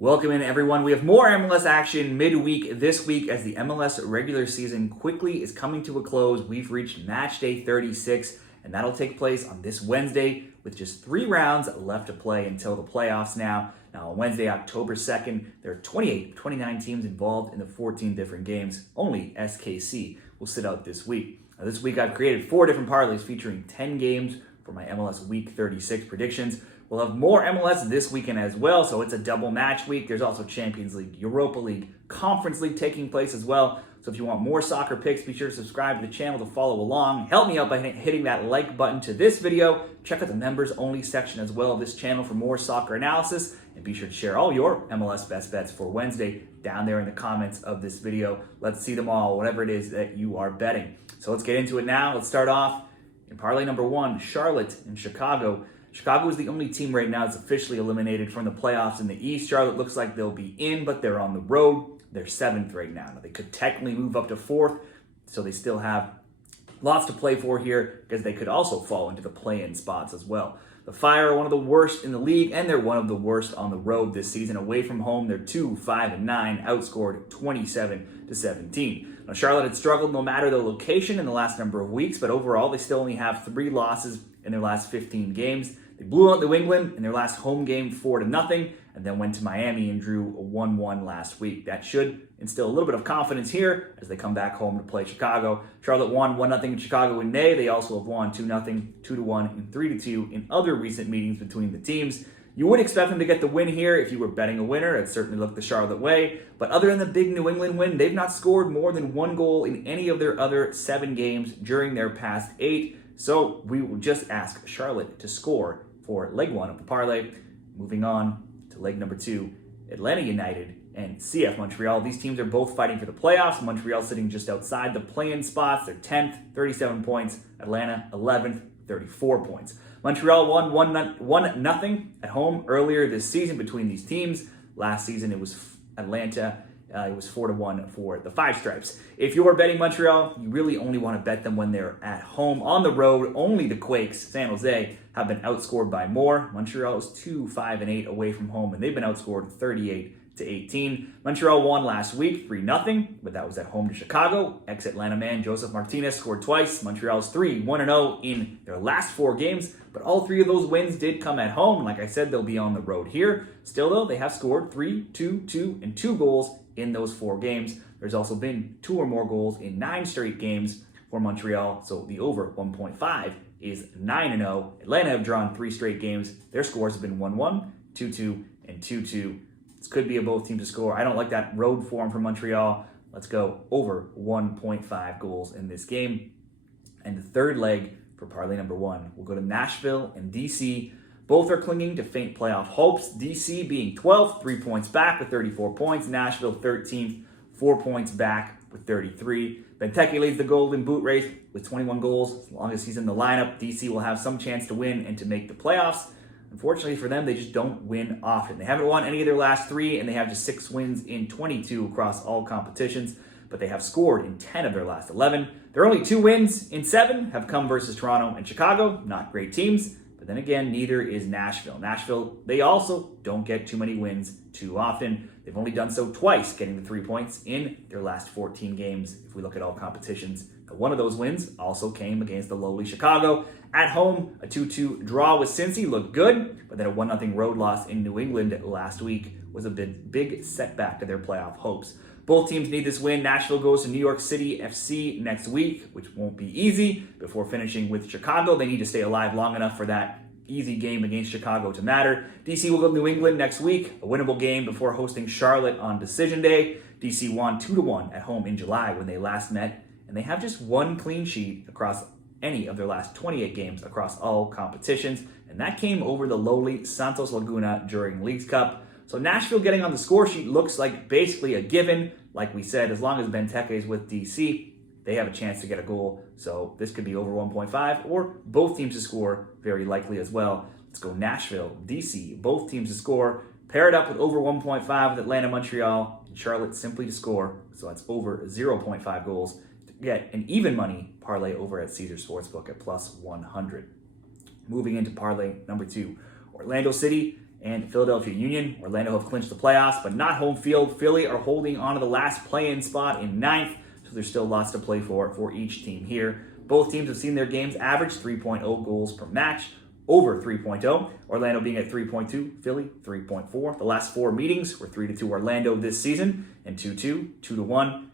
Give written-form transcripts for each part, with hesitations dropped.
Welcome in, everyone. We have more MLS action midweek this week as the MLS regular season quickly is coming to a close. We've reached match day 36, and that'll take place on this Wednesday with just 3 rounds left to play until the playoffs now. Now, on Wednesday, October 2nd, there are 29 teams involved in the 14 different games. Only SKC will sit out this week. Now, this week, I've created 4 different parlays featuring 10 games for my MLS Week 36 predictions. We'll have more MLS this weekend as well, so it's a double match week. There's also Champions League, Europa League, Conference League taking place as well. So if you want more soccer picks, be sure to subscribe to the channel to follow along. Help me out by hitting that like button to this video. Check out the members only section as well of this channel for more soccer analysis. And be sure to share all your MLS best bets for Wednesday down there in the comments of this video. Let's see them all, whatever it is that you are betting. So let's get into it now. Let's start off in parlay number 1, Charlotte and Chicago. Chicago is the only team right now that's officially eliminated from the playoffs in the East. Charlotte looks like they'll be in, but they're on the road. They're 7th right now. Now, they could technically move up to 4th, so they still have lots to play for here because they could also fall into the play-in spots as well. The Fire are one of the worst in the league, and they're one of the worst on the road this season. Away from home, they're 2-5-9, outscored 27-17. Now, Charlotte had struggled no matter the location in the last number of weeks, but overall, they still only have 3 losses in their last 15 games. They blew out New England in their last home game 4-0, and then went to Miami and drew a 1-1 last week. That should instill a little bit of confidence here as they come back home to play Chicago. Charlotte won 1-0 in Chicago in May. They also have won 2-0, 2-1, and 3-2 in other recent meetings between the teams. You would expect them to get the win here if you were betting a winner. It certainly looked the Charlotte way. But other than the big New England win, they've not scored more than 1 goal in any of their other 7 games during their past 8. So we will just ask Charlotte to score for leg 1 of the parlay. Moving on to leg number 2, Atlanta United and CF Montreal. These teams are both fighting for the playoffs. Montreal sitting just outside the play-in spots. They're 10th, 37 points. Atlanta 11th, 34 points. Montreal won 1-0 at home earlier this season between these teams. Last season it was Atlanta. It was 4-1 for the Five Stripes. If you're betting Montreal, you really only want to bet them when they're at home. On the road, only the Quakes, San Jose, have been outscored by more. Montreal is 2-5-8 away from home, and they've been outscored 38-18. Montreal won last week 3-0, but that was at home to Chicago. Ex-Atlanta man Joseph Martinez scored twice. Montreal's 3-1-0 in their last 4 games, but all 3 of those wins did come at home. Like I said, they'll be on the road here. Still, though, they have scored 3, 2, 2, and 2 goals in those 4 games. There's also been 2 or more goals in 9 straight games for Montreal, so the over 1.5 is 9-0. Atlanta have drawn 3 straight games. Their scores have been 1-1, 2-2, and 2-2. This could be a both teams to score. I don't like that road form for Montreal. Let's go over 1.5 goals in this game. And the third leg for parlay number 1, we'll go to Nashville and DC. Both are clinging to faint playoff hopes. DC being 12th, 3 points back with 34 points. Nashville 13th, 4 points back with 33. Benteke leads the Golden Boot race with 21 goals. As long as he's in the lineup, DC will have some chance to win and to make the playoffs. Unfortunately for them, they just don't win often. They haven't won any of their last 3, and they have just 6 wins in 22 across all competitions, but they have scored in 10 of their last 11. Their only 2 wins in 7 have come versus Toronto and Chicago. Not great teams. But then again, neither is Nashville. Nashville, they also don't get too many wins too often. They've only done so twice, getting the 3 points in their last 14 games, if we look at all competitions. Now, one of those wins also came against the lowly Chicago. At home, a 2-2 draw with Cincy looked good, but then a 1-0 road loss in New England last week was a big setback to their playoff hopes. Both teams need this win. Nashville goes to New York City FC next week, which won't be easy. Before finishing with Chicago, they need to stay alive long enough for that easy game against Chicago to matter. DC will go to New England next week, a winnable game before hosting Charlotte on Decision Day. DC won 2-1 at home in July when they last met, and they have just 1 clean sheet across any of their last 28 games across all competitions, and that came over the lowly Santos Laguna during Leagues Cup. So Nashville getting on the score sheet looks like basically a given. Like we said, as long as Benteke is with DC, they have a chance to get a goal. So this could be over 1.5 or both teams to score, very likely as well. Let's go Nashville, DC, both teams to score. Pair it up with over 1.5 with Atlanta, Montreal, and Charlotte simply to score. So that's over 0.5 goals to get an even money parlay over at Caesars Sportsbook at plus 100. Moving into parlay number 2, Orlando City and Philadelphia Union. Orlando have clinched the playoffs, but not home field. Philly are holding on to the last play-in spot in 9th, so there's still lots to play for each team here. Both teams have seen their games average 3.0 goals per match, over 3.0. Orlando being at 3.2, Philly 3.4. The last 4 meetings were 3-2 Orlando this season, and 2-2, 2-1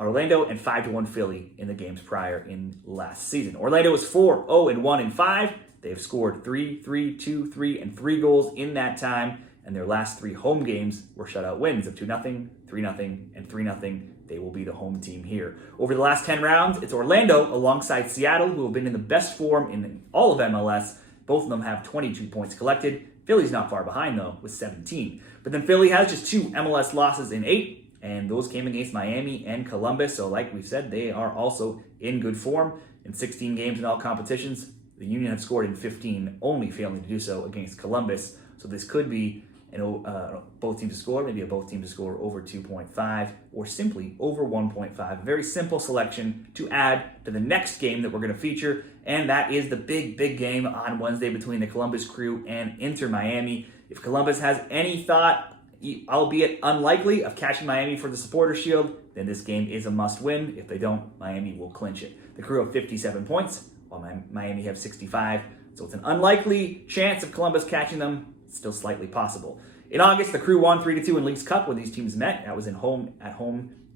Orlando, and 5-1 Philly in the games prior in last season. Orlando is 4-0-1 in 5. They've scored 3, 2, 3, and 3 goals in that time, and their last 3 home games were shutout wins of 2-0, 3-0, and 3-0. They will be the home team here. Over the last 10 rounds, it's Orlando alongside Seattle, who have been in the best form in all of MLS. Both of them have 22 points collected. Philly's not far behind, though, with 17. But then Philly has just 2 MLS losses in 8, and those came against Miami and Columbus. So like we've said, they are also in good form. In 16 games in all competitions, the Union have scored in 15, only failing to do so against Columbus. So this could be both teams to score, maybe a both teams to score over 2.5 or simply over 1.5. Very simple selection to add to the next game that we're going to feature, and that is the big game on Wednesday between the Columbus Crew and Inter Miami. If Columbus has any thought, albeit unlikely, of catching Miami for the Supporters Shield, then this game is a must-win. If they don't, Miami will clinch it. The Crew have 57 points, while Miami have 65, so it's an unlikely chance of Columbus catching them. Still slightly possible. In August, the Crew won 3-2 in Leagues Cup when these teams met. That was at home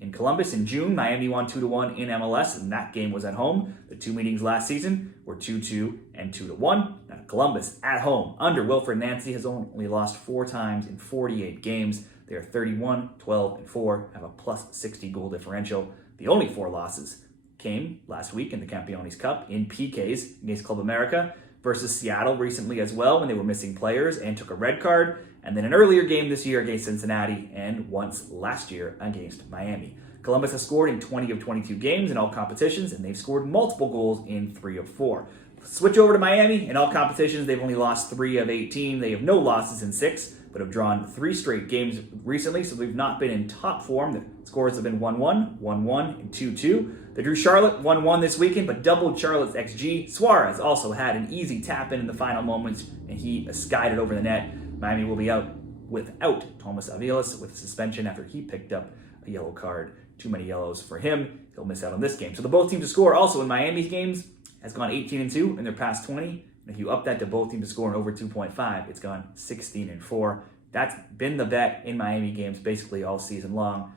in Columbus. In June, Miami won 2-1 in MLS, and that game was at home. The 2 meetings last season were 2-2 and 2-1. Now, Columbus at home under Wilfred Nancy has only lost 4 times in 48 games. They are 31, 12, and 4, have a plus 60 goal differential. The only 4 losses came last week in the Campeones Cup in PKs against Club America, versus Seattle recently as well when they were missing players and took a red card, and then an earlier game this year against Cincinnati, and once last year against Miami. Columbus has scored in 20 of 22 games in all competitions, and they've scored multiple goals in 3 of 4. Switch over to Miami. In all competitions, they've only lost 3 of 18. They have no losses in 6, but have drawn 3 straight games recently, so they've not been in top form. The scores have been 1-1, 1-1, and 2-2. They drew Charlotte 1-1 this weekend, but doubled Charlotte's XG. Suarez also had an easy tap-in the final moments, and he skied it over the net. Miami will be out without Thomas Aviles with suspension after he picked up a yellow card. Too many yellows for him. He'll miss out on this game. So the both teams to score also in Miami's games has gone 18-2 in their past 20. And if you up that to both teams to score in over 2.5, it's gone 16-4. That's been the bet in Miami games basically all season long.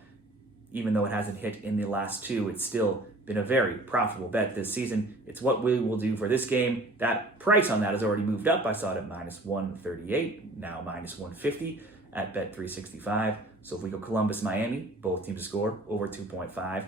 Even though it hasn't hit in the last 2, it's still been a very profitable bet this season. It's what we will do for this game. That price on that has already moved up. I saw it at minus 138, now minus 150 at Bet365. So if we go Columbus, Miami, both teams to score over 2.5,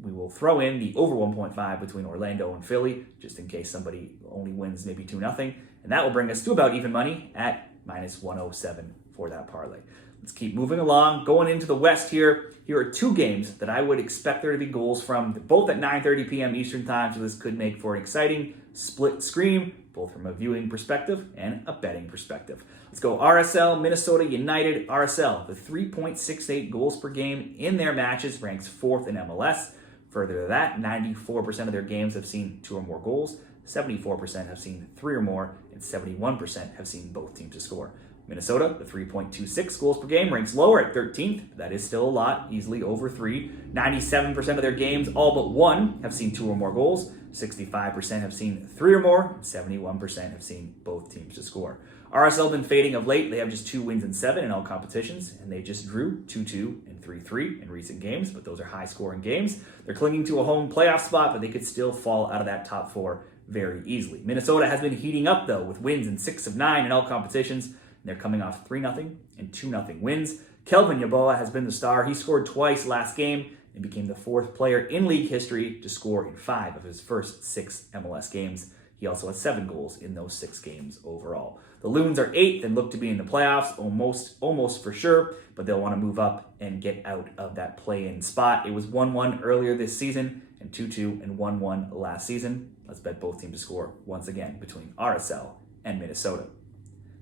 we will throw in the over 1.5 between Orlando and Philly, just in case somebody only wins maybe 2-0. And that will bring us to about even money at minus 107 for that parlay. Let's keep moving along. Going into the West here are 2 games that I would expect there to be goals from, both at 9:30 p.m. Eastern Time, so this could make for an exciting split screen, both from a viewing perspective and a betting perspective. Let's go RSL, Minnesota United. RSL, the 3.68 goals per game in their matches, ranks 4th in MLS. Further to that, 94% of their games have seen 2 or more goals, 74% have seen 3 or more, and 71% have seen both teams to score. Minnesota, the 3.26 goals per game, ranks lower at 13th. That is still a lot, easily over 3. 97% of their games, all but 1, have seen 2 or more goals. 65% have seen 3 or more. 71% have seen both teams to score. RSL been fading of late. They have just 2 wins in 7 in all competitions, and they just drew 2-2 and 3-3 in recent games, but those are high-scoring games. They're clinging to a home playoff spot, but they could still fall out of that top 4 very easily. Minnesota has been heating up, though, with wins in 6 of 9 in all competitions. They're coming off 3-0 and 2-0 wins. Kelvin Yeboah has been the star. He scored twice last game and became the 4th player in league history to score in 5 of his first 6 MLS games. He also has 7 goals in those 6 games overall. The Loons are 8th and look to be in the playoffs, almost for sure, but they'll want to move up and get out of that play-in spot. It was 1-1 earlier this season and 2-2 and 1-1 last season. Let's bet both teams to score once again between RSL and Minnesota.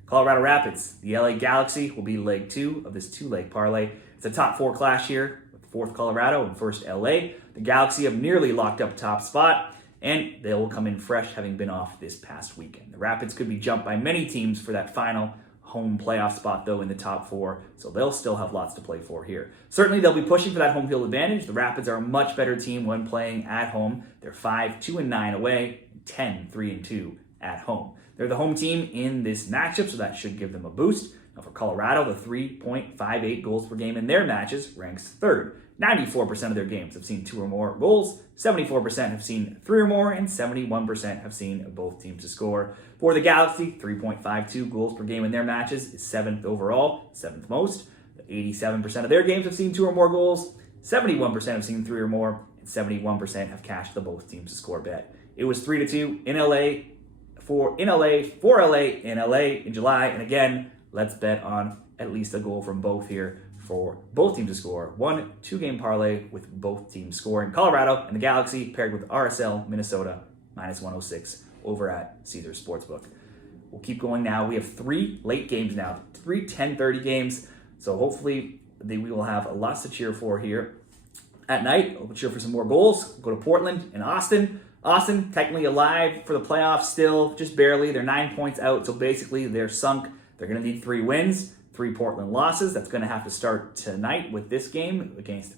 Colorado Rapids, the LA Galaxy will be leg 2 of this 2-leg parlay. It's a top 4 clash here with 4th Colorado and 1st LA. The Galaxy have nearly locked up top spot, and they will come in fresh, having been off this past weekend. The Rapids could be jumped by many teams for that final home playoff spot, though, in the top 4, so they'll still have lots to play for here. Certainly, they'll be pushing for that home field advantage. The Rapids are a much better team when playing at home. They're 5-2-9 away, 10-3-2 at home. They're the home team in this matchup, so that should give them a boost. Now for Colorado, the 3.58 goals per game in their matches ranks third. 94% of their games have seen 2 or more goals, 74% have seen 3 or more, and 71% have seen both teams to score. For the Galaxy, 3.52 goals per game in their matches is 7th overall, 7th most. 87% of their games have seen 2 or more goals, 71% have seen 3 or more, and 71% have cashed the both teams to score bet. It was 3-2 in LA for LA in July, and again, let's bet on at least a goal from both here for both teams to score. 1 2-game parlay with both teams scoring. Colorado and the Galaxy paired with RSL Minnesota -106 over at Caesars Sportsbook. We'll keep going now. We have 3 late games now, 3 10:30 games. So hopefully we will have lots to cheer for here. At night, we'll cheer for some more goals. We'll go to Portland and Austin. Austin, technically alive for the playoffs still, just barely. They're 9 points out, so basically they're sunk. They're going to need 3 wins, 3 Portland losses. That's going to have to start tonight with this game against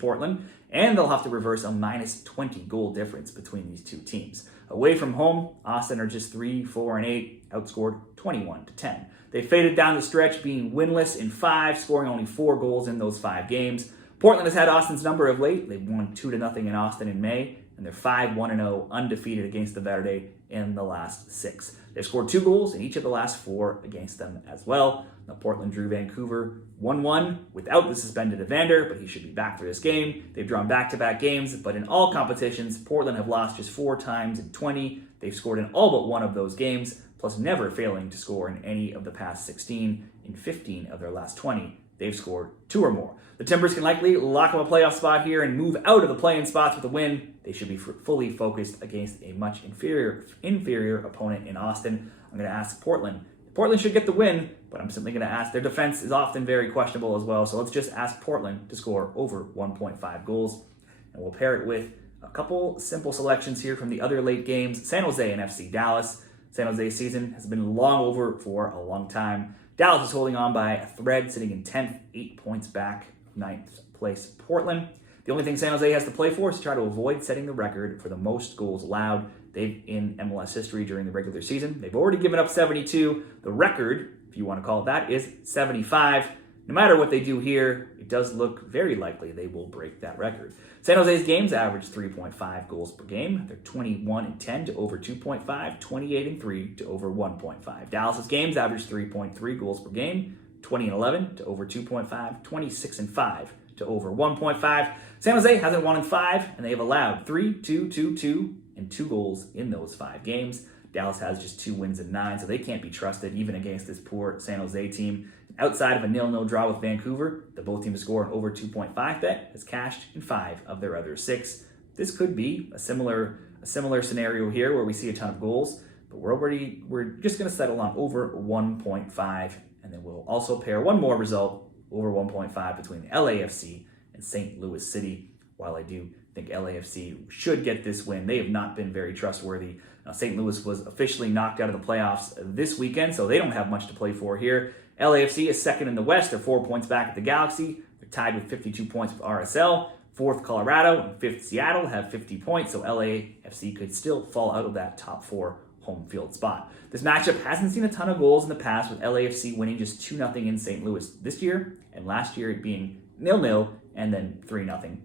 Portland, and they'll have to reverse a -20 goal difference between these two teams. Away from home, Austin are just 3-4-8, outscored 21-10. They faded down the stretch, being winless in 5, scoring only 4 goals in those 5 games. Portland has had Austin's number of late. They've won 2-0 in Austin in May, and they're 5-1-0 undefeated against the Verde in the last 6. They've scored 2 goals in each of the last 4 against them as well. Now, Portland drew Vancouver 1-1 without the suspended Evander, but he should be back for this game. They've drawn back-to-back games, but in all competitions, Portland have lost just 4 times in 20. They've scored in all but 1 of those games, plus never failing to score in any of the past 16. In 15 of their last 20, they've scored 2 or more. The Timbers can likely lock up a playoff spot here and move out of the play-in spots with a win. They should be fully focused against a much inferior opponent in Austin. I'm going to ask Portland. Portland should get the win, but I'm simply going to ask. Their defense is often very questionable as well, so let's just ask Portland to score over 1.5 goals. And we'll pair it with a couple simple selections here from the other late games. San Jose and FC Dallas. San Jose's season has been long over for a long time. Dallas is holding on by a thread, sitting in 10th, 8 points back, 9th place Portland. The only thing San Jose has to play for is to try to avoid setting the record for the most goals allowed in MLS history during the regular season. They've already given up 72. The record, if you want to call it that, is 75. No matter what they do here, it does look very likely they will break that record. San Jose's games average 3.5 goals per game. They're 21-10 to over 2.5, 28-3 to over 1.5. Dallas's games average 3.3 goals per game, 20-11 to over 2.5, 26-5 to over 1.5. San Jose hasn't won in 5, and they have allowed 3, 2, 2, 2, and 2 goals in those 5 games. Dallas has just 2 wins in 9, so they can't be trusted even against this poor San Jose team. Outside of a 0-0 draw with Vancouver, the both teams score an over 2.5 bet has cashed in 5 of their other 6. This could be a similar scenario here where we see a ton of goals, but we're just going to settle on over 1.5, and then we'll also pair one more result, over 1.5, between the LAFC and St. Louis City. While I do think LAFC should get this win, they have not been very trustworthy. Now, St. Louis was officially knocked out of the playoffs this weekend, so they don't have much to play for here. LAFC is second in the West. They're 4 points back at the Galaxy. They're tied with 52 points with RSL. 4th, Colorado, and 5th, Seattle have 50 points, so LAFC could still fall out of that top 4 home field spot. This matchup hasn't seen a ton of goals in the past, with LAFC winning just 2-0 in St. Louis this year, and last year it being 0-0 and then 3-0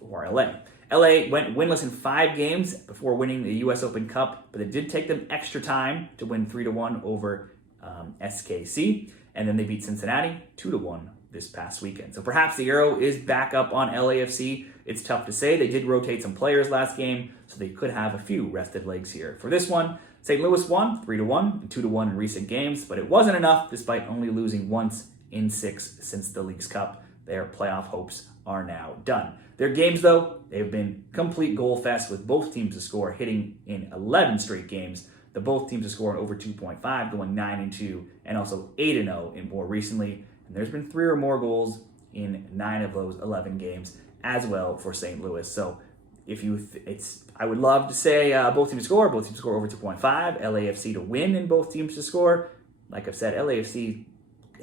for LA. LA went winless in 5 games before winning the U.S. Open Cup, but it did take them extra time to win 3-1 over SKC, and then they beat Cincinnati 2-1 this past weekend. So perhaps the arrow is back up on LAFC. It's tough to say. They did rotate some players last game, so they could have a few rested legs here. For this one, St. Louis won 3-1 and 2-1 in recent games, but it wasn't enough despite only losing once in 6 since the Leagues Cup. Their playoff hopes are now done. Their games, though, they've been complete goal fest, with both teams to score hitting in 11 straight games. The both teams to score over 2.5, going 9-2, and also 8-0 in more recently. And there's been 3 or more goals in 9 of those 11 games as well for St. Louis. So I would love to say both teams to score over 2.5, LAFC to win and both teams to score. like I've said, LAFC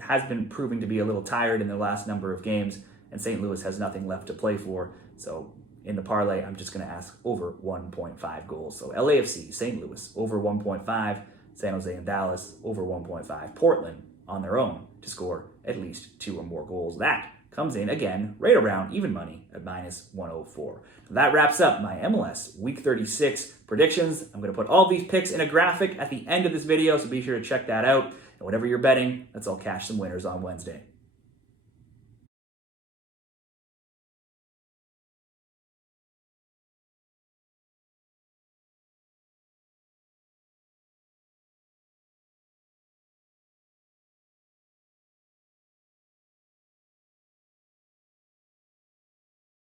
has been proving to be a little tired in their last number of games, and St. Louis has nothing left to play for. So in the parlay, I'm just going to ask over 1.5 goals. So LAFC, St. Louis, over 1.5. San Jose and Dallas, over 1.5. Portland, on their own, to score at least 2 or more goals. That comes in, again, right around even money at minus 104. That wraps up my MLS Week 36 predictions. I'm going to put all these picks in a graphic at the end of this video, so be sure to check that out. And whatever you're betting, let's all cash some winners on Wednesday.